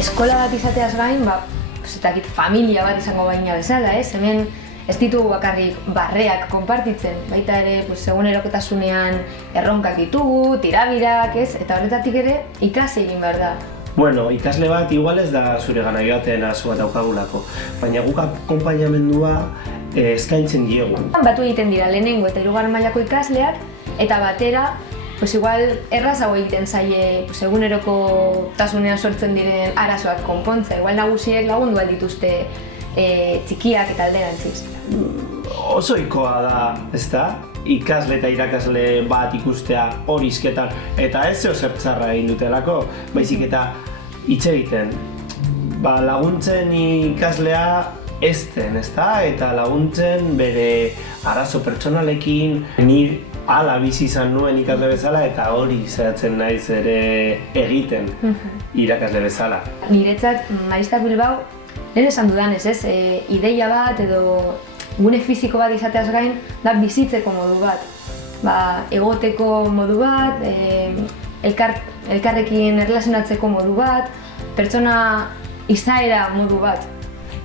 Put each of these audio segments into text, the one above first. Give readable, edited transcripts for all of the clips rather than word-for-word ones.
eskola bat izateaz gain, familia bat izango baina bezala, hemen ez ditugu bakarrik barreak konpartitzen, baita ere egunerokotasunean erronkak ditugu, tirabirak, eta horretatik ere ikas egin behar da. Bueno, ikasle bat igual ez da zure gana joaten azu bat daukagulako, baina guk akonpainamendua eskaintzen diegu. Batu egiten dira lehenengo eta hirugarren mailako ikasleak, eta batera igual errazago egiten zaie egunerokotasunean sortzen diren arazoak konpontza, igual nagusiek lagundu dituzte txikiak eta alderantziz. Oso ohikoa da, ezta? Ikasle eta irakasle bat ikustea hori hizketan, eta ez zer txarra egin dutelako, baizik eta hitz egiten. Laguntzen ikaslea ez den, ezta? Eta laguntzen bere arazo pertsonalekin, ni hala bizi izan nuen ikasle bezala eta hori zeratzen naiz ere egiten irakasle bezala. Niretzat Maristak Bilbao, lehen esan dudanez, ideia bat edo gune fisiko bat izateaz gain, da bizitzeko modu bat. Egoteko modu bat, elkarrekin erlazionatzeko modu bat, pertsona izaera modu bat.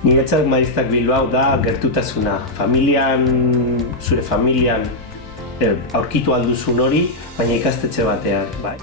Niretzat Maristak Bilbao da gertutasuna. Zure familian aurkitu alduzun hori, baina ikastetxe batean, bai.